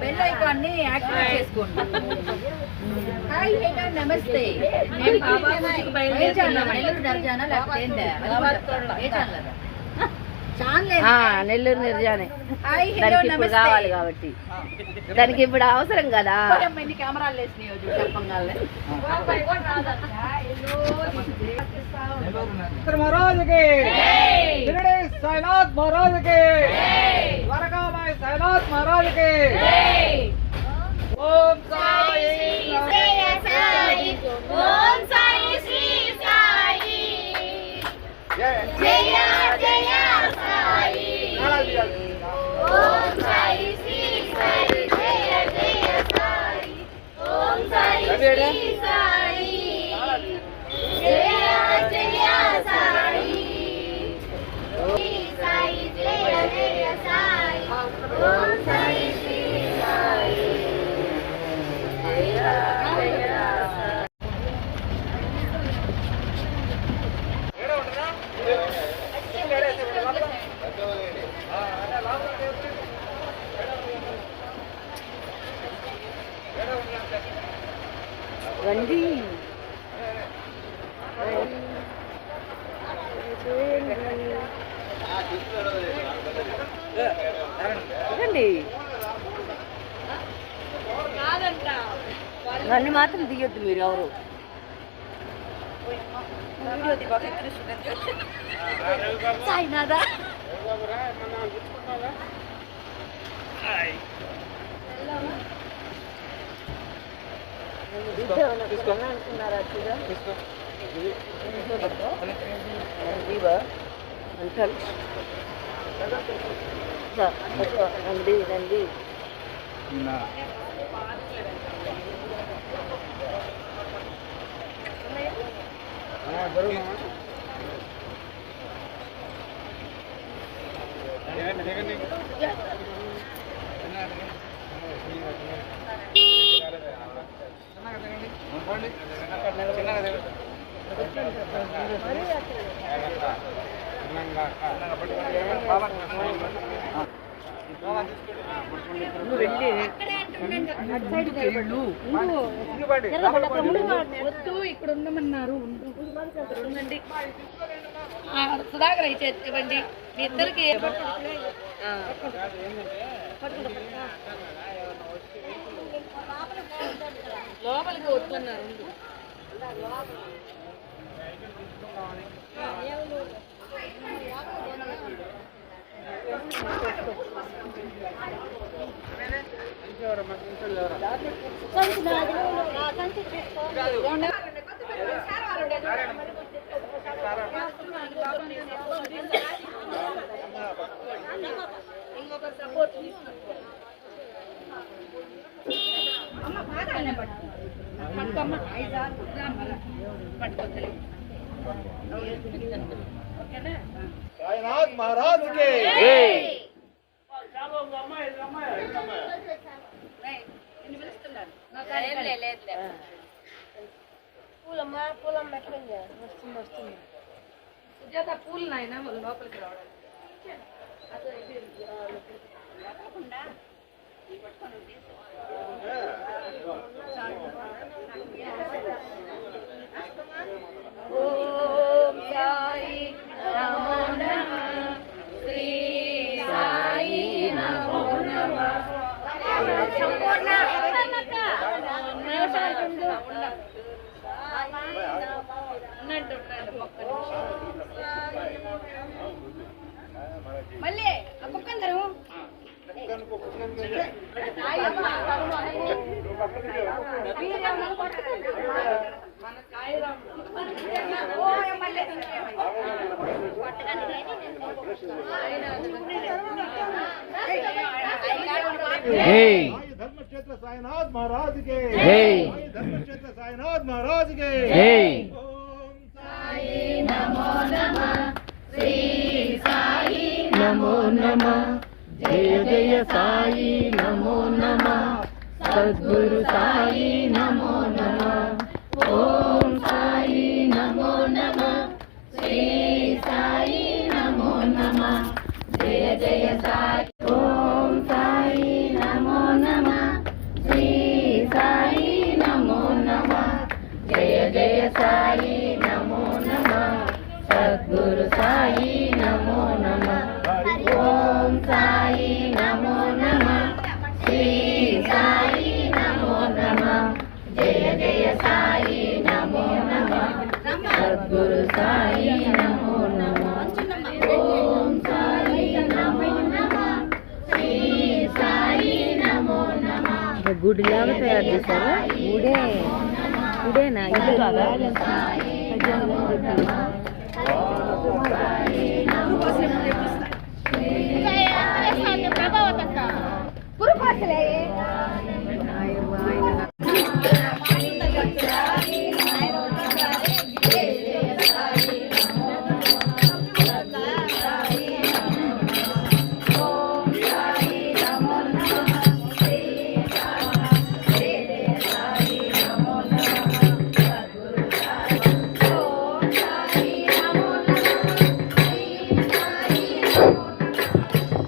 Bell icon ని activate చేసుకోండి. Hi hello నమస్తే. మేము బాబా పూజకి బయలుదేరుతున్నాం. నెల్లూరు నిర్జానా లేకపోతే ఏ ఛానల్? నెల్లూరు నిర్జానే. దానికి ఇప్పుడు కావాలి కాబట్టి దానికి ఇప్పుడు అవసరం కదా. ఎన్ని కెమెరాలు వేసినాయో చెప్పంగానే. మహారాజుకి సాయినాథ్ మహారాజుకి ద్వారకామాయి సాయినాథ్ మహారాజుకి ఓం సాయి ఓం సాయి శ్రీ సాయి జయ జయ సాయి ఓం సాయి శ్రీ సాయి జయ జయ సాయి ఓం సాయి శ్రీ సాయి జయ జయ సాయి సాయి జయ జయ సాయి ఓం సాయి శ్రీ సాయి జయ జయ రండి రండి నన్ను మాత్రం తీయొద్దు మీరు ఎవరు. సాయినాథ అంటున్నారా రండి రండి. వద్దు ఇక్కడ ఉండమన్నారు. ఉండండి సుధాకర్ అయితే ఇవ్వండి. మీ ఇద్దరికి లోపలికి వద్దన్నారు. ఇంకొకరు సపోర్ట్ పట్టుకోమ్మ. 5 పట్టుకోవాలి. ఓకేనా? సాయినాథ్ మహారాజుకి పూలమ్మా పూలమ్మ ఎట్లుంది? వస్తుంది వస్తుంది. సుజాత పూలు నాయన లోపలికి రావడానికి ఓం సాయి నమో నమః శ్రీ సాయి నమో నమః. మళ్ళీ ఒక్కొక్కరు धर्मक्षेत्र साईनाथ महाराज के धर्मक्षेत्र साईनाथ महाराज के ओम साई नमो नमः श्री साई नमो नमः जय जय साई नमो नमः सद्गुरु साई नमो नमः ओम साई नमो नमः श्री साई नमो नमः जय जय साई ओम साई గుడిలాగా తయారు చేశారు. గుడేనా ఇది కాదా?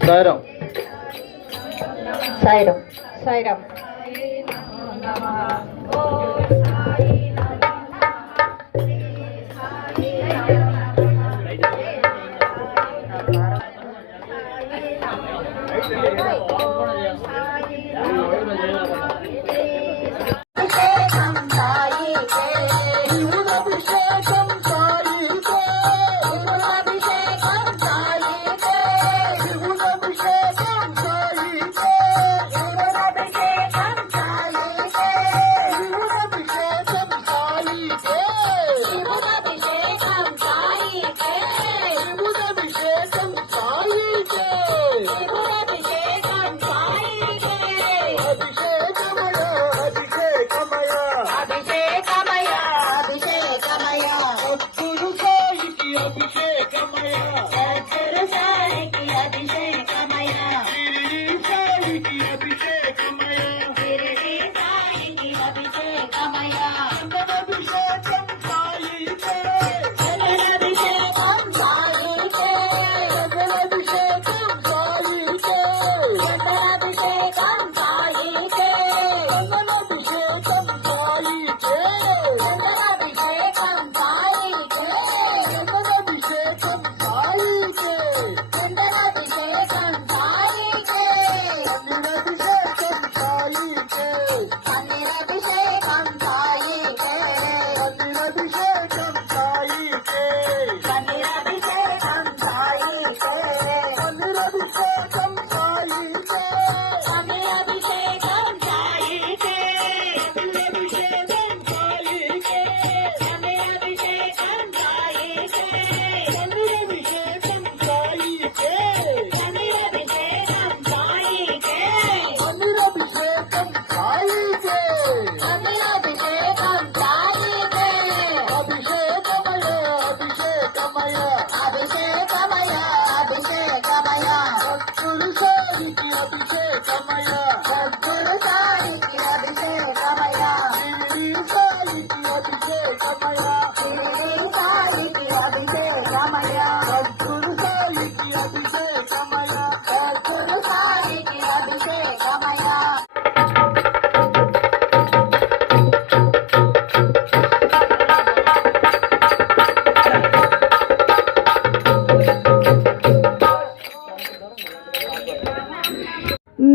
సాయిరాం. సాయిరాం. సాయిరామ్.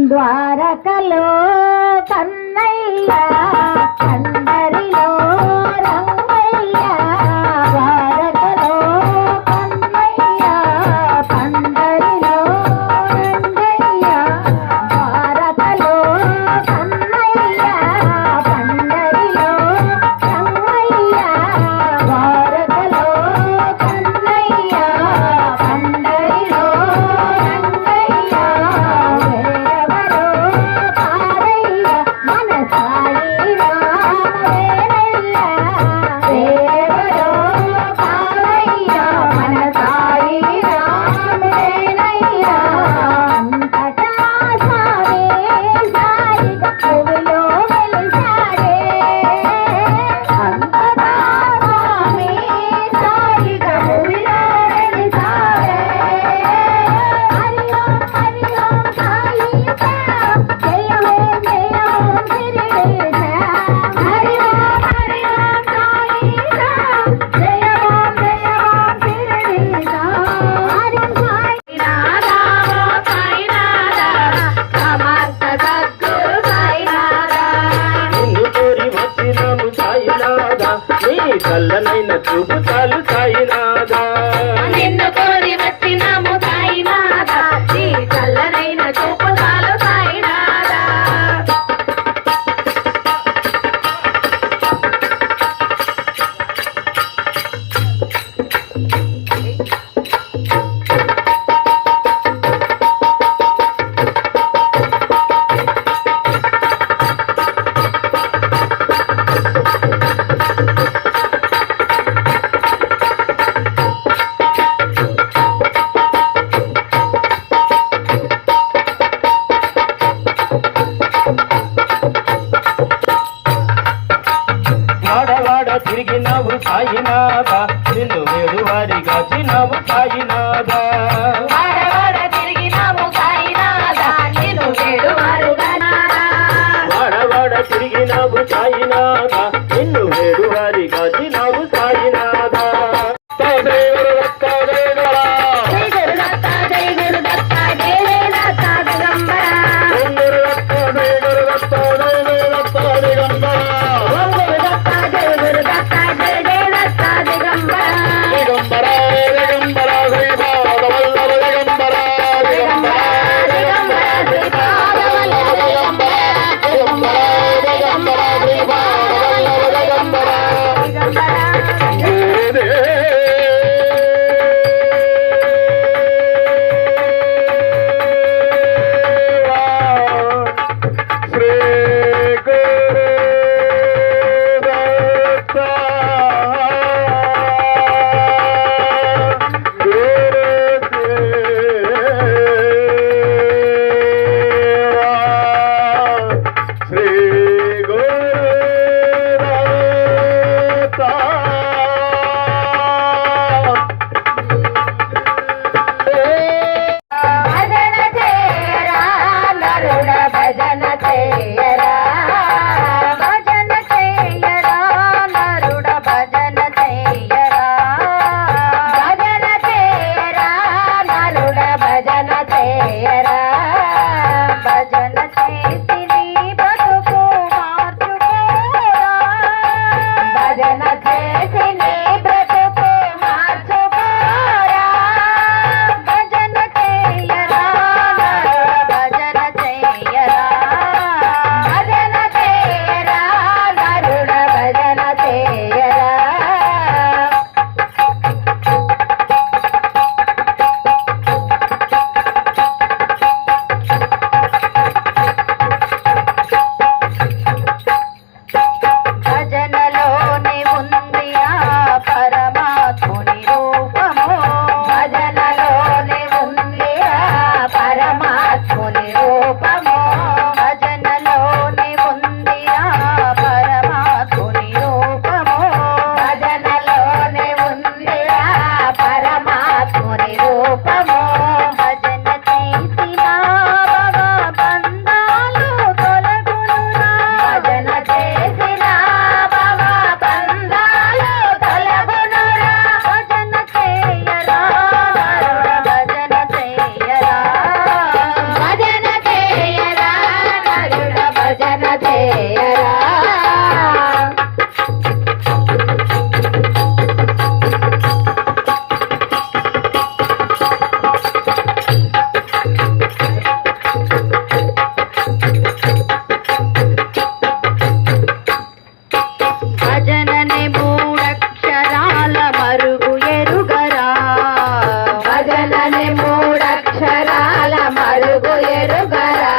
ద్వారకలో కన్నయ్య అందరిలో రంగయ్య. ద్వారకలో కన్నయ్య అందరిలో రంగయ్య. ద్వారకలో కన్నయ్య అందరిలో రంగయ్య. ద్వారకలో కన్నయ్య అందరిలో రంగయ్య. వేరెవరో పారయ్య నరుడ భజన చేయరా భజన చేయరా నరుడ భజన చేయరా భజన చేయరా నరుడ భజన చేయరా భజన చేసి నీ బ్రతుకు మార్చుకోరా భజన చేసి నీ బ్రతుకు మార్చుకోరా భజన చేయరా భజన చేయరా భజన చేయరా నరుడ భజన చేయరా భజనలోనే ఉంది ఆ పరమాత్ముని రూపము భజనలోనే ఉంది ఆ పరమాత్ముని రూపము భజనలోనే ఉంది ఆ పరమాత్ముని రూపము భజనలోనే ఉంది ఆ పరమాత్ముని రూపము భజన చేసిన బంధాలు తొలగునురా భజన చేసిన బంధాలు తొలగునురా భజన చేయరా నరుడ భజన చేయరా భజన చేయరా నరుడ భజన చేయరా భజననే మూడక్షరాల మరుగు ఎరుగరా భజననే మూడక్షరాల మరుగు ఎరుగరా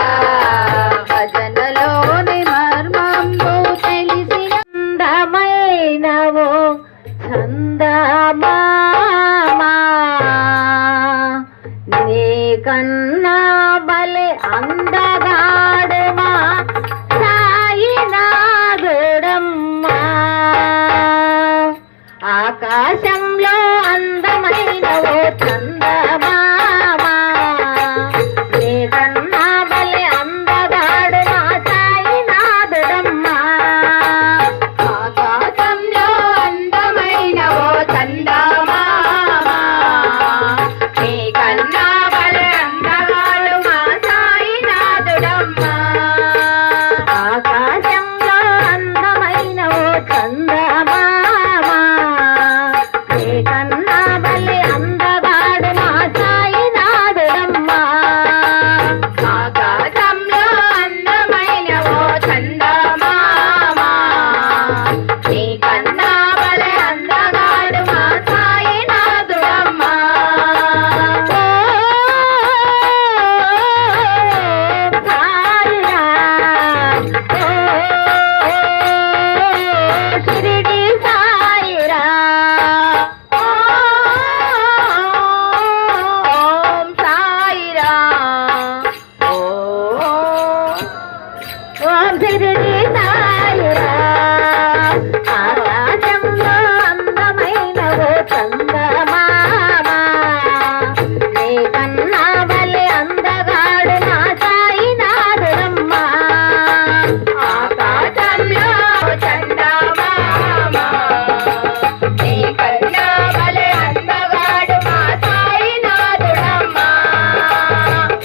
భజనలోని మర్మంబు తెలిసిన అందమైనవో చందమామా నీ కన్నా బలే అందగాడుమా సాయినాథుడమ్మా ఆకాశంలో అందమైనవో చందమామా నీ కన్నా బలే అందగాడు మా సాయినాథుడమ్మా ఆకాశంలో అందమైనవో చందమామా నీ కన్నా బలే అందగాడు మా సాయినాథుడమ్మా ఆకాశంలో అందమైనవో చందమామా నీ కన్నా బలే అందగాడు మా సాయినాథుడమ్మా ఆకాశంలో అందమైనవో చందమామా నీ కన్నా బలే అందగాడు మా సాయినాథుడమ్మా షిరిడి సాయిరా ఓం సాయిరా ఓం షిరిడి సాయిరా ఆకాశంలో అందమైనవో చందమామా నీ కన్నా బలే అందగాడు నా సాయినాథుడమ్మా ఆకాశంలో చందమామా నీ కన్నా బలే అందగాడు మా సాయినాథుడమ్మా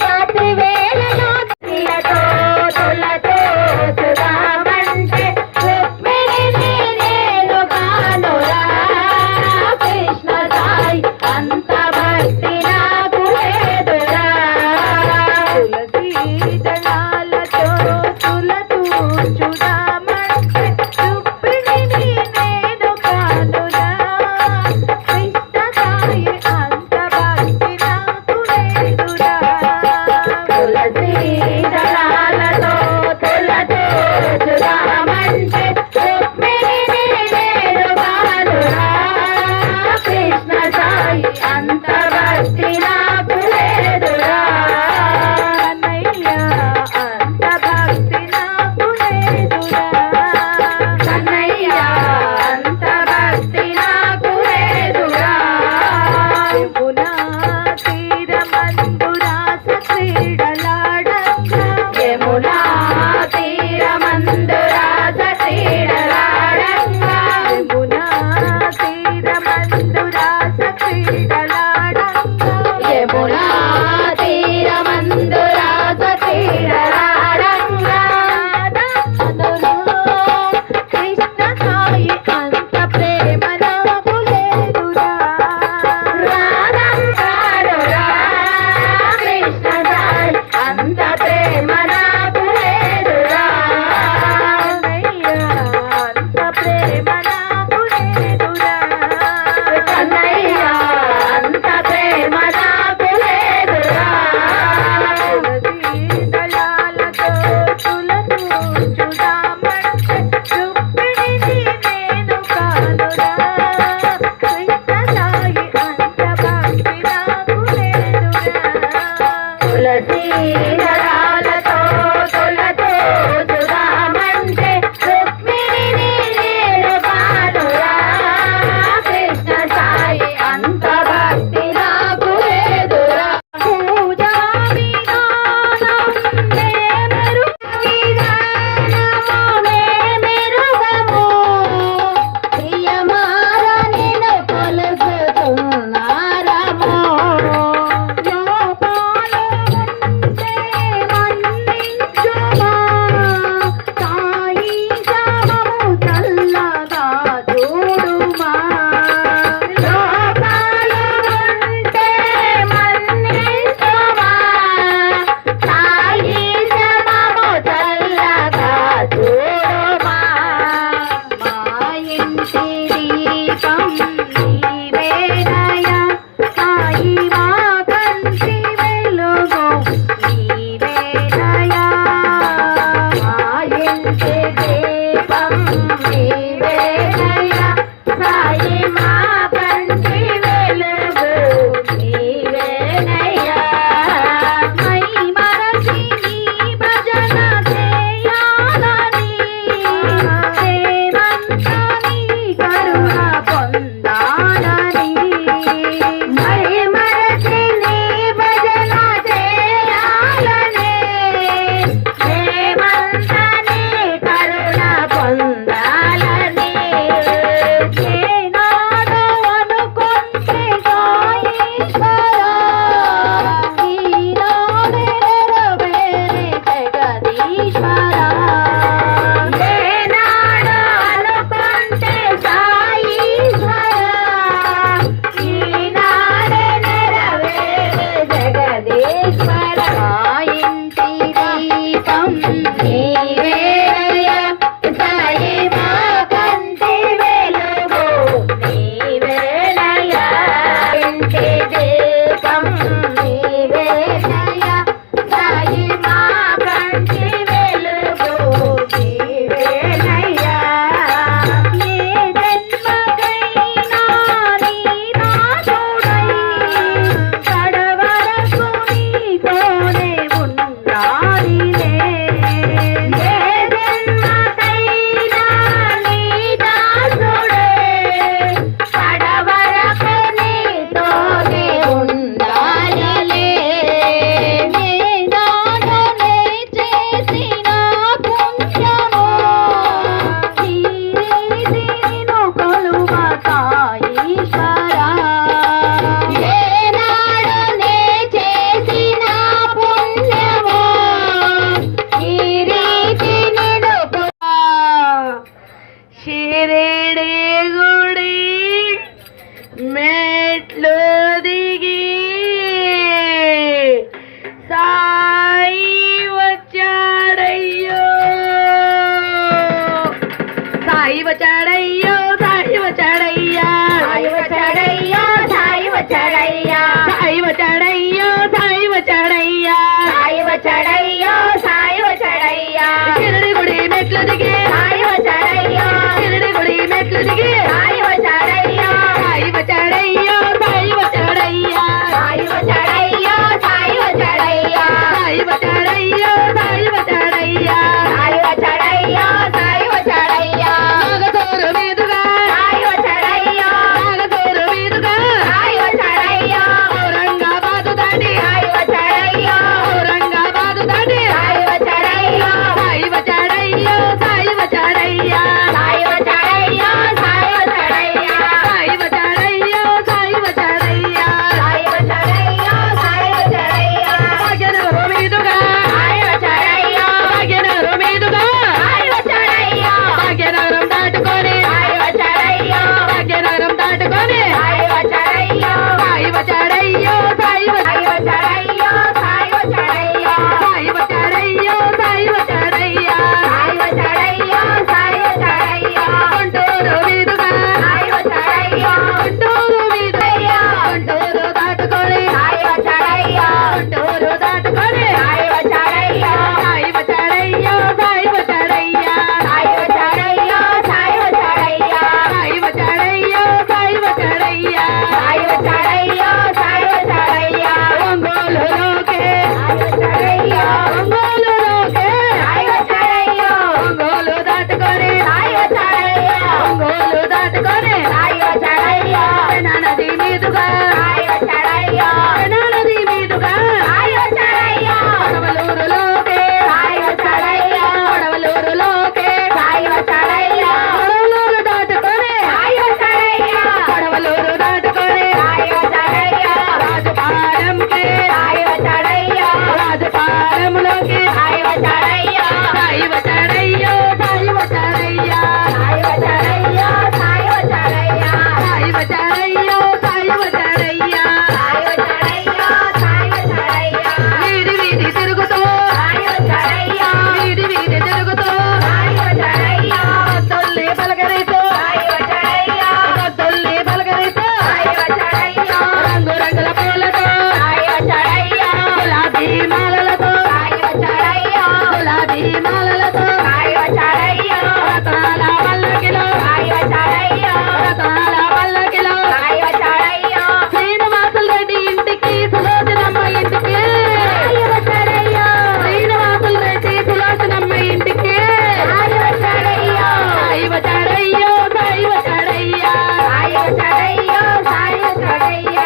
రాత్రి వేళలో తులతో తులతో తులా సాయి వచ్చాడయ్యో సాయి వచ్చాడయ్యా సాయి వచ్చాడయ్యో సాయి వచ్చాడయ్యా సాయి వచ్చాడయ్యో సాయి వచ్చాడయ్యా సాయి వచ్చాడయ్యో సాయి వచ్చాడయ్యా షిరిడి గుడి మెట్లు దిగి సాయి వచ్చాడయ్యో షిరిడి గుడి మెట్లు దిగి సాయి వచ్చాడయ్యో సాయి వచ్చాడయ్యో సాయి వచ్చాడయ్యా సాయి వచ్చాడయ్యో సాయి వచ్చాడయ్యా సాయి వచ్చాడయ్యో సాయి వచ్చాడయ్యా సాయి వచ్చాడయ్యో సాయి వచ్చాడయ్యా నాగతోరు మీదుగా సాయి వచ్చాడయ్యో నాగతోరు మీదుగా సాయి వచ్చాడయ్యో ఔరంగాబాదు దాటి సాయి వచ్చాడయ్యో ఔరంగాబాదు దాటి సాయి వచ్చాడయ్యో సాయి వచ్చాడయ్యో సాయి వచ్చాడయ్యా సాయి వచ్చాడయ్యో సాయి వచ్చాడయ్యా సాయి వచ్చాడయ్యో సాయి వచ్చాడయ్యా సాయి వచ్చాడయ్యో సాయి వచ్చాడయ్యా భాగ్యనగరు మీదుగా సాయి వచ్చాడయ్యో భాగ్యనగరు మీదుగా సాయి వచ్చాడయ్యో భాగ్యనగరం దాటుకొని సాయి వచ్చాడయ్యో భాగ్యనగరం దాటుకొని సాయి వచ్చాడయ్యో సాయి వచ్చాడయ్యో సాయి వచ్చాడయ్యో సాయి వచ్చాడయ్యో సాయి వచ్చాడయ్యో సాయి వచ్చాడయ్యా సాయి వచ్చాడయ్యో సాయి వచ్చాడయ్యా గుంటూరు మీదుగా సాయి వచ్చాడయ్యో గుంటూరు మీదయ్యా గుంటూరు దాటుకొని సాయి వచ్చాడయ్యో గుంటూరు దాటుకొని సాయి వచ్చాడయ్యో సాయి వచ్చాడయ్యో సాయి వచ్చాడయ్యా సాయి వచ్చాడయ్యో సాయి వచ్చాడయ్యా సాయి వచ్చాడయ్యో సాయి వచ్చాడయ్యా సాయి వచ్చాడయ్యో సాయి వచ్చాడయ్యా ఒంగోలులోకే సాయి వచ్చాడయ్యో ఒంగోలులోకే సాయి వచ్చాడయ్యో ఒంగోలు దాటుకొని సాయి వచ్చాడయ్యో ఒంగోలు దాటుకొని సాయి వచ్చాడయ్యో పెన్నా నది మీదుగా సాయి వచ్చాడయ్యో పెన్నా నది మీదుగా సాయి వచ్చాడయ్యో కొడవలూరులోకే సాయి వచ్చాడయ్యో కొడవలూరులోకే సాయి వచ్చాడయ్యో కొడవలూరు దాటుకొని సాయి వచ్చాడయ్యో కొడవలూరు దాటుకొని సాయి వచ్చాడయ్యో రాజపాలెంకి సాయి వచ్చాడయ్యో రాజపాలెంలోకి సాయి వచ్చాడయ్యో సాయి వచ్చాడయ్యో సాయి వచ్చాడయ్యా సాయి వచ్చాడయ్యో సాయి వచ్చాడయ్యా సాయి వచ్చాడయ్యో సాయి వచ్చాడయ్యా సాయి వచ్చాడయ్యో సాయి వచ్చాడయ్యా వీధి వీధి తిరుగుతూ సాయి వచ్చాడయ్యో వీధి వీధి తిరుగుతూ సాయి వచ్చాడయ్యో భక్తుల్ని పలకరిస్తూ సాయి వచ్చాడయ్యో భక్తుల్ని పలకరిస్తూ సాయి వచ్చాడయ్యో రంగు రంగుల పూలతో సాయి వచ్చాడయ్యో గులాబీ మాలలతో సాయి వచ్చాడయ్యో గులాబీ మాలలతో సాయి వచ్చాడయ్యో రతనాల పల్లకిలో సాయి వచ్చాడయ్యో రతనాల పల్లకిలో సాయి వచ్చాడయ్యో శ్రీనివాసులు రెడ్డి ఇంటికి సులోచనమ్మ ఇంటికి సాయి వచ్చాడయ్యో శ్రీనివాసులు రెడ్డి సులోచనమ్మ ఇంటికి సాయి వచ్చాడయ్యో సాయి వచ్చాడయ్యో సాయి వచ్చాడయ్యా సాయి వచ్చాడయ్యో సాయి వచ్చాడయ్యా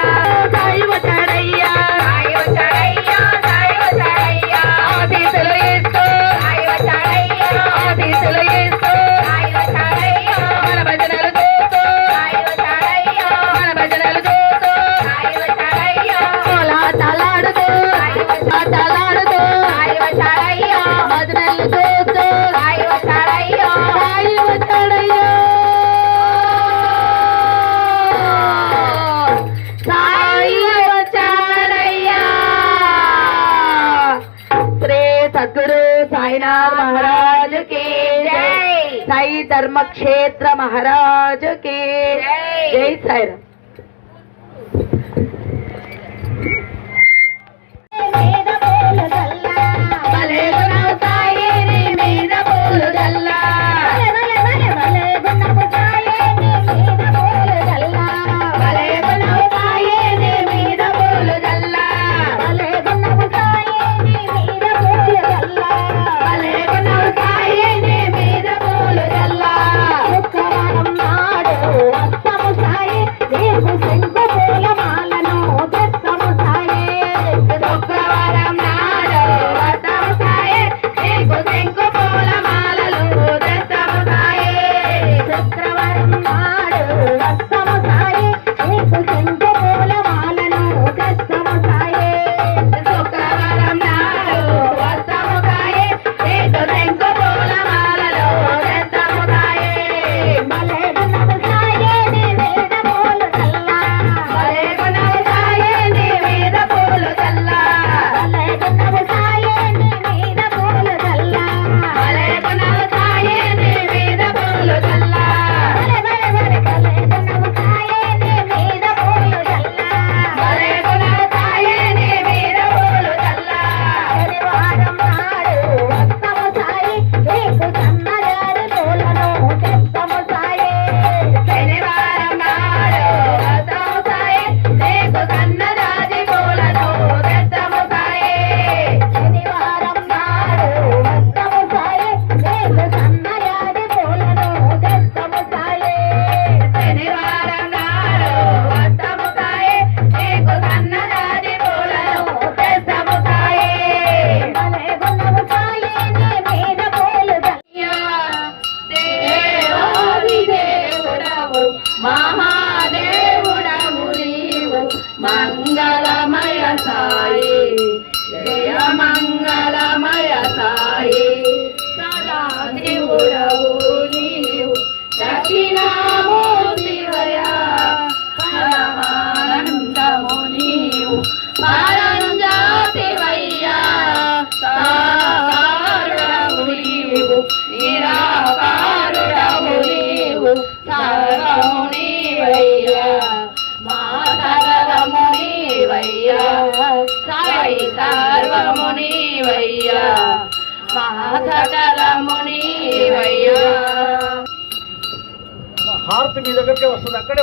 సాయి వచ్చాడయ్యా సాయి వచ్చాడయ్యో సాయి వచ్చాడయ్యా ఆశీస్సులు ఇస్తూ సాయి వచ్చాడయ్యో ఆశీస్సులు ఇస్తూ సాయి వచ్చాడయ్యో మన భజనలు చూస్తూ సాయి వచ్చాడయ్యో మన భజనలు చూస్తూ సాయి వచ్చాడయ్యో కోలాటలాడుతూ సాయి వచ్చాడలాడుతూ సాయి వచ్చాడయ్యో భజనలు చూస్తూ సాయి వచ్చాడయ్యో సాయి వచ్చాడయ్యో సాయి వచ్చాడయ్యా శ్రీ సద్గురు సాయినాథ్ महाराज की जय साई धर्म क्षेत्र महाराज की जय साईराम భలే గుణము సాయి నీ మీద పూలు జల్లా భలే గుణము సాయి నీ మీద పూలు జల్లా భలే గుణము సాయి నీ మీద పూలు జల్లా భలే గుణము సాయి నీ మీద పూలు జల్లా భలే గుణము సాయి నీ మీద పూలు జల్లా శుక్రవారం నాడు అస్తము సాయి నీకు శంకు పూల మాలను తెస్తము సాయి శుక్రవారం నాడు అస్తము సాయి మహాదేవుడవు నీవు మంగళమయ సాయి జయ మంగళమయ సాయి సదాశివుడవు నీవు దక్షిణామూర్తివయ పరమానందము నీవు పరంజ్యోతివయ్యా సాకారుడవు నీవు నిరాకారుడవు నీవు సర్వము నీవయ్యా మా సర్వము నీవయ్యా సాయి సర్వము నీవయ్యా మా సకలము నీవయ్యా. హారతి మీ దగ్గరికే వస్తుంది, అక్కడే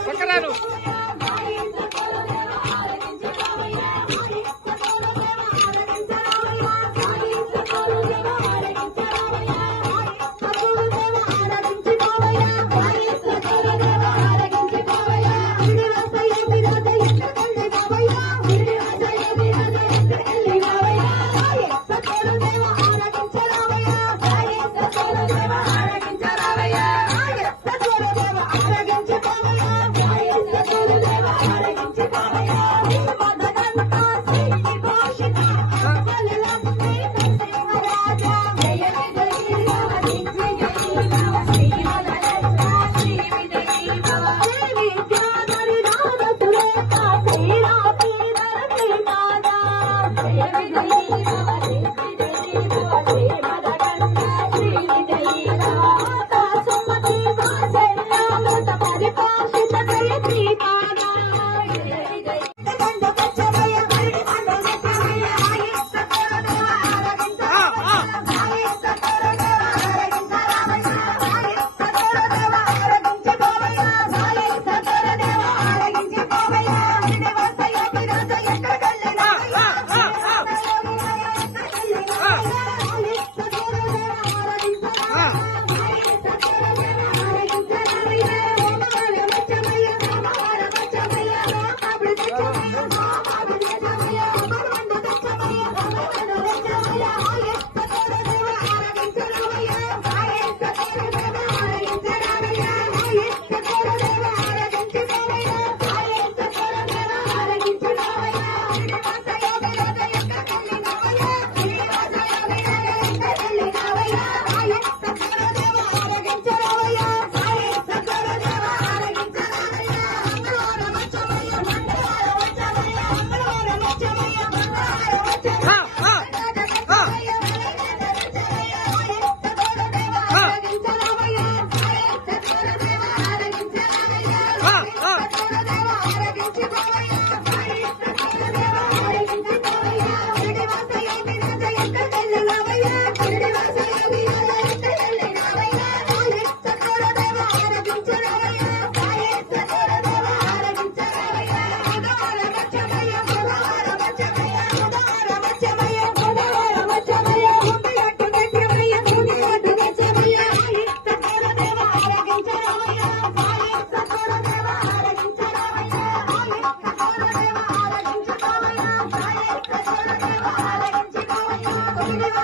పక్కరాను.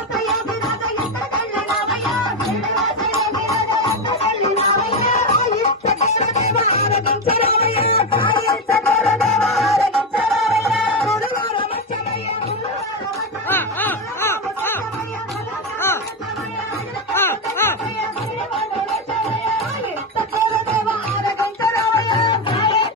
Bye.